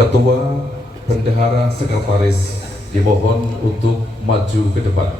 Ketua, Bendahara, Sekretaris dimohon untuk maju ke depan.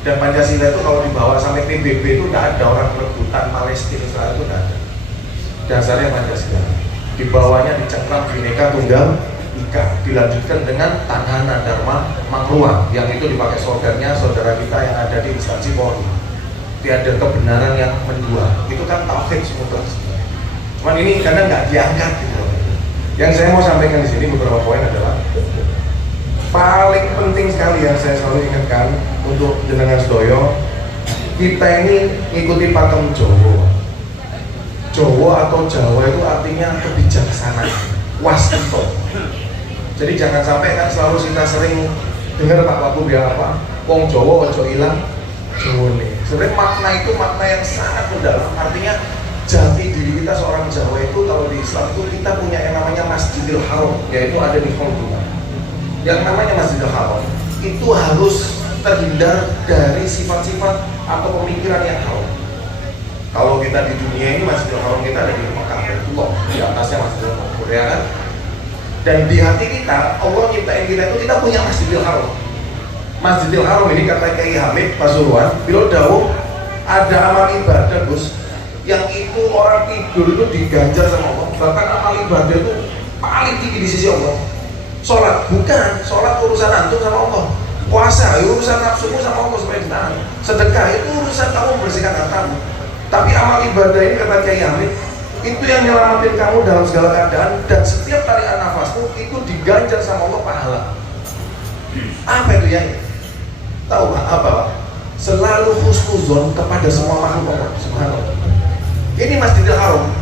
Dan Pancasila itu kalau dibawa sampai PBB itu tidak ada orang rebutan Palestina, Israel itu tidak ada. Dasarnya Pancasila. Di bawahnya dicengkram Bhinneka Tunggal Ika, dilanjutkan dengan Tanhana Dharma Mangruah, yang itu dipakai slogannya saudara kita yang ada di instansi Polri. Tiada kebenaran yang mendua. Itu kan tauhid semua. Cuman ini kadang nggak diangkat gitu. Yang saya mau sampaikan di sini beberapa poin adalah paling penting sekali yang saya selalu ingatkan untuk jenengan sedoyo, kita ini ngikuti pakem Jawa. Jawa atau Jawa itu artinya kebijaksanaan, wasito. Jadi jangan sampai kan selalu kita sering dengar Pak Wagu bilang apa, wong Jawa ojo ilang Jawane. Sebenarnya makna itu makna yang sangat mendalam. Artinya jati diri kita seorang Jawa itu kalau di Islam itu kita punya yang namanya Masjidil Haram, yaitu ada di Kordua. Yang namanya Masjidil Haram itu harus terhindar dari sifat-sifat atau pemikiran yang haram. Kalau kita di dunia ini Masjidil Haram kita ada di Mekah, Baitullah, di atasnya Masjidil Haram, ya kan? Dan di hati kita Allah nyiptain kita itu kita punya Masjidil Haram. Masjidil Haram ini kata Kiai Hamid Pasuruan, beliau dawuh ada amal ibadah Gus, yang itu orang tidur itu diganjar sama Allah. Bahkan amal ibadah itu paling tinggi di sisi Allah. Sholat, bukan, sholat urusan antum sama Allah. Puasa, urusan nafsumu sama Allah supaya ditahan. Sedekah, itu urusan kamu membersihkan hartamu. Tapi amal ibadah ini kata Kiai Hamid, itu yang nyelamatin kamu dalam segala keadaan. Dan setiap tarikan nafasmu itu diganjar sama Allah pahala. Apa itu ya? Tahu nggak apa? Selalu husnuzon kepada semua makhluk Allah Subhanallah. Ini Masjidil Haram.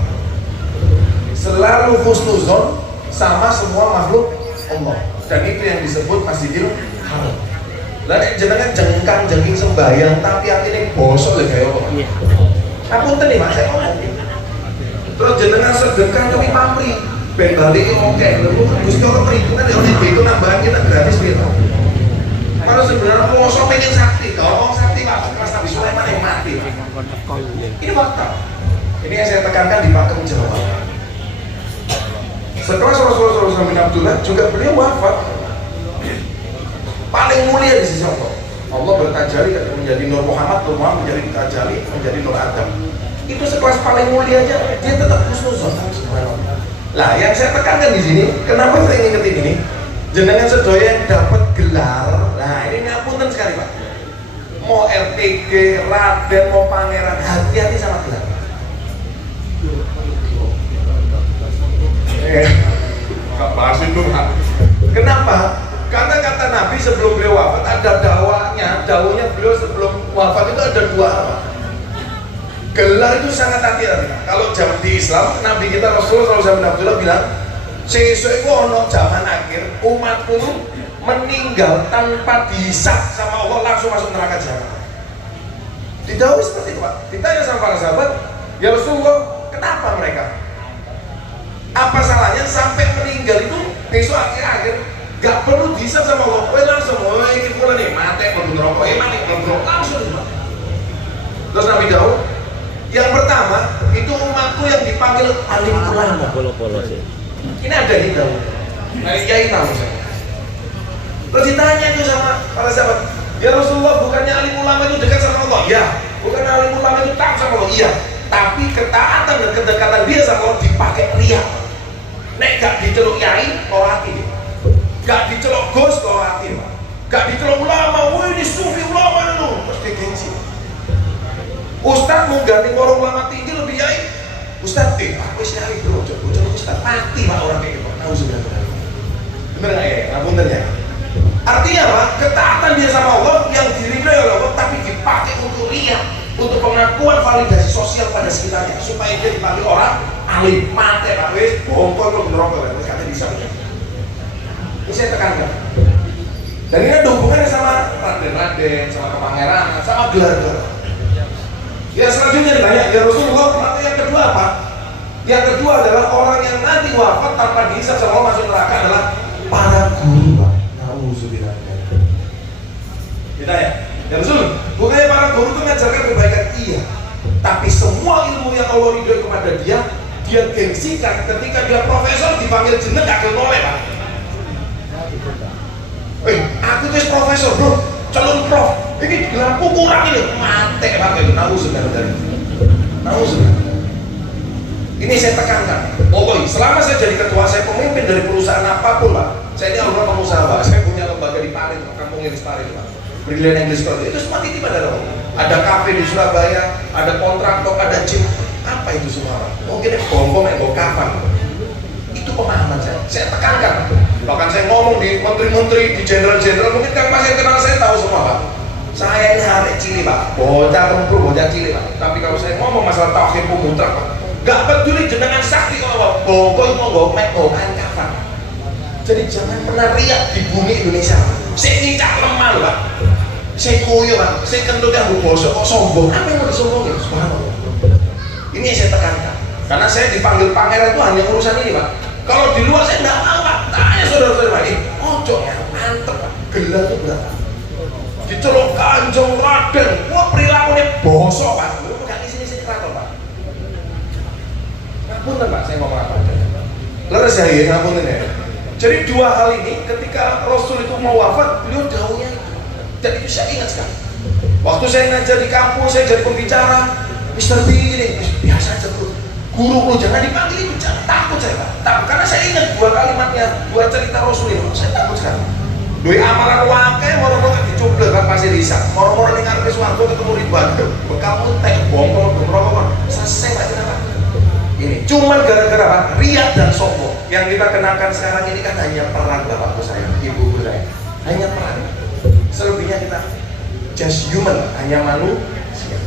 Selalu husnuzon sama semua makhluk Allah, dan itu yang disebut Masjidil Haram. Lalu jenengan jengking sembahyang tapi hati ini bosok lah kayak apa? Aku tadi mas saya ngomong. Terus jenengan sedekah tapi pamri, ben balik oke. Lalu Gusti Allah perhitungan ya itu nambahan kita gratis gitu. Kalau sebenarnya bosok pengen sakti, kalau mau sakti pak, Mas Nabi Sulaiman yang mati. Ini fakta. Ini yang saya tekankan di Pakem Jawa. Setelah Rasulullah bin Abdullah juga beliau wafat, paling mulia di sisi Allah. Allah bertajali menjadi Nur Muhammad, Nur Muhammad menjadi tajali, menjadi Nur Adam. Itu sekelas paling mulia aja, dia tetap husnuzon. Lah, yang saya tekankan di sini, kenapa saya ingetin ini? Jenengan sedoyo yang dapat gelar, nah ini ngapunten sekali Pak. Mau RTG, Raden, mau Pangeran, hati-hati sama gelar. Gak bahas itu Pak. Kenapa? Karena kata Nabi sebelum beliau wafat ada dakwahnya beliau sebelum wafat itu ada dua apa? Gelar itu sangat hati-hati. Kalau jam di Islam, Nabi kita Rasulullah SAW bilang, sesuk itu ono zaman akhir, umatku meninggal tanpa dihisab sama Allah langsung masuk neraka jahanam. Didawai seperti itu Pak. Ditanya sama para sahabat, ya Rasulullah, kenapa mereka? Apa salahnya sampai meninggal itu besok akhir-akhir gak perlu dihisab sama Allah? Langsung, ini pula nih, mati kalau neraka, mati kalau neraka langsung. Terus Nabi Daud, yang pertama itu umatku yang dipanggil alim ulama. Ini ada di Daud. Nah, kiai tahu saya. Terus ditanya itu sama para sahabat, ya Rasulullah, bukannya alim ulama itu dekat sama Allah? Iya. Bukannya alim ulama itu taat sama Allah? Iya. Tapi ketaatan dan kedekatan dia sama Allah dipakai riya. Nek gak diceluk yai, kau hati. Gak diceluk gus, kau hati. Gak diceluk ulama, wah ini sufi ulama itu. Terus dia gengsi. Ustaz mau ganti orang ulama tinggi lebih yai. Ustaz, aku isi yai bro, coba Ustaz mati pak orang kayak gitu. Tahu sebenarnya. Bener gak ya? Ngapunten ya. Artinya apa? Ketaatan dia sama Allah yang diridhoi oleh Allah tapi dipakai untuk riya, untuk pengakuan validasi sosial pada sekitarnya supaya dia dipanggil orang alim, mate, Pak wis, bongkol kok neraka wis kate bisa. Ini saya tekankan. Dan ini ada hubungannya sama raden-raden, sama kepangeran, sama gelar-gelar. Ya selanjutnya ditanya, ya Rasulullah, maka yang kedua apa? Yang kedua adalah orang yang nanti wafat tanpa dihisab sama Allah masuk neraka adalah para guru, Pak. Kita ya Rasul, bukannya para guru itu mengajarkan kebaikan? Iya. Tapi semua ilmu yang Allah ridhoi kepada dia gengsikan ketika dia profesor dipanggil jeneng gak noleh Pak. Aku tuh profesor bro, calon prof. Ini lampu kurang ini, mate Pak itu nauzubillah. Ini saya tekankan. Pokoknya selama saya jadi ketua, saya pemimpin dari perusahaan apapun Pak. Saya ini alumni pengusaha Pak. Saya punya lembaga di Paris, kampung Iris Paris Pak. Brilliant English College itu semua titip ada loh. Ada kafe di Surabaya, ada kontraktor, ada gym. Apa itu semua Pak? Mungkin bongkong yang kapan. Itu pemahaman saya. Saya tekankan. Bahkan saya ngomong di menteri-menteri, di jenderal-jenderal, mungkin kan masih kenal saya tahu semua Pak. Saya ini hari cilik Pak, bocah kempul, bocah cilik Pak. Tapi kalau saya ngomong masalah tauhid mutlak Pak, gak peduli jenengan sakti kalau bongkong mau kan kapan. Jadi jangan pernah riak di bumi Indonesia. Saya ngincak lemah Pak. Saya koyo Pak. Saya kentut yang bosok kok sombong. Apa yang mau disombongin? Subhanallah. Ini yang saya tekankan. Karena saya dipanggil pangeran itu hanya urusan ini Pak. Kalau di luar saya nggak mau Pak. Tanya saudara-saudara Pak. Ojo ya, mantep Pak. Gelar itu berapa? Diceluk Kanjeng Raden. Wah perilakunya bosok Pak. Lu nggak isi keraton Pak. Ngapunten Pak, saya ngomong apa aja. Leres ya, ngapunten ya. Jadi dua hal ini ketika Rasul itu mau wafat, beliau jauhnya itu. Dan itu saya ingat sekali. Waktu saya ngajar di kampus, saya jadi pembicara, Mr. B ini biasa aja bro. Guru jangan dipanggil itu, jangan takut saya Pak. Takut karena saya ingat dua kalimatnya, dua cerita Rasul itu. Saya takut sekali. Doi amalan wakai, moro-moro dicoba kan pasti bisa. Moro-moro ning ngarepe swarga ketemu Ridwan. Kamu tek bongkol berokok selesai Pak kenapa? Ini cuman gara-gara apa? Riya dan sombong. Yang kita kenakan sekarang ini kan hanya peran bapakku saya, ibuku saya. Hanya peran. Selebihnya kita just human, hanya manusia.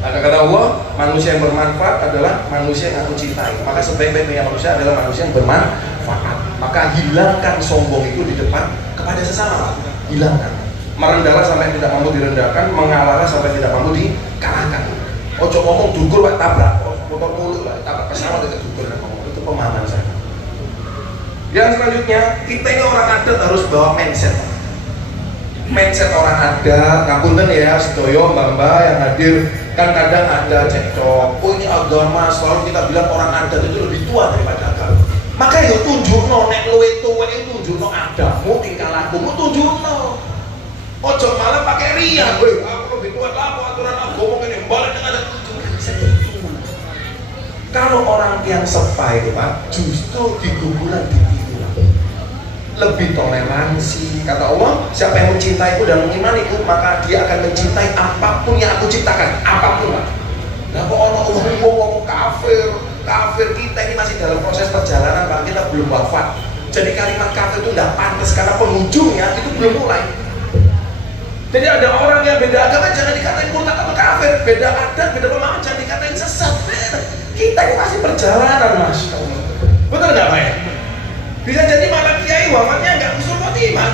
Kata Allah, manusia yang bermanfaat adalah manusia yang aku cintai. Maka sebaik-baiknya manusia adalah manusia yang bermanfaat. Maka hilangkan sombong itu di depan kepada sesama. Hilangkan. Merendahlah sampai tidak mampu direndahkan, mengalahlah sampai tidak mampu dikalahkan. Ojo ngomong dukur Pak, tabrak motor mulu Pak, tabrak pesawat itu dukur dan ngomong. Itu pemahaman saya. Yang selanjutnya, kita ini orang adat harus bawa mindset. Mindset orang adat, ngapunten ya, sedoyo mbak-mbak yang hadir, kan kadang ada cekcok. Oh ini agama, selalu kita bilang orang adat itu lebih tua daripada agama. Maka ya tunjukno, nek luwe tuwe itu tunjukno adamu, tingkah lakumu tunjukno. Ojo malah pakai riak, aku lebih tua lah, aturan agama ini balik dengan adat. Kalau orang yang sepa itu Pak, justru di kuburan ditiru. Lebih toleransi. Kata Allah, siapa yang mencintaiku dan mengimaniku, maka dia akan mencintai apapun yang aku ciptakan, apapun Pak. Nah kok orang ngomong kafir kita ini masih dalam proses perjalanan Pak, kita belum wafat. Jadi kalimat kafir itu tidak pantas karena penghujungnya itu belum mulai. Jadi ada orang yang beda agama jangan dikatain murtad atau kafir, beda adat, beda pemahaman jangan dikatain sesat. Kita ini masih perjalanan, Mas. Betul nggak, Pak? Bisa jadi malah kiai wafatnya nggak usul khotimah.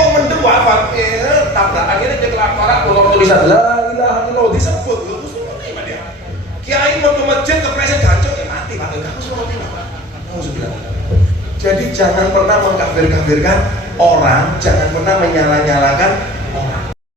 Wong mendem wafat, tabrakan ini dia kelaparan, kalau tulisan la ilaha illallah disebut, usul khotimah dia. Kiai mau ke masjid kepleset gancok, mati, Pak. Nggak usul khotimah, Pak. Jadi jangan pernah mengkafir-kafirkan orang, jangan pernah menyalah-nyalakan orang.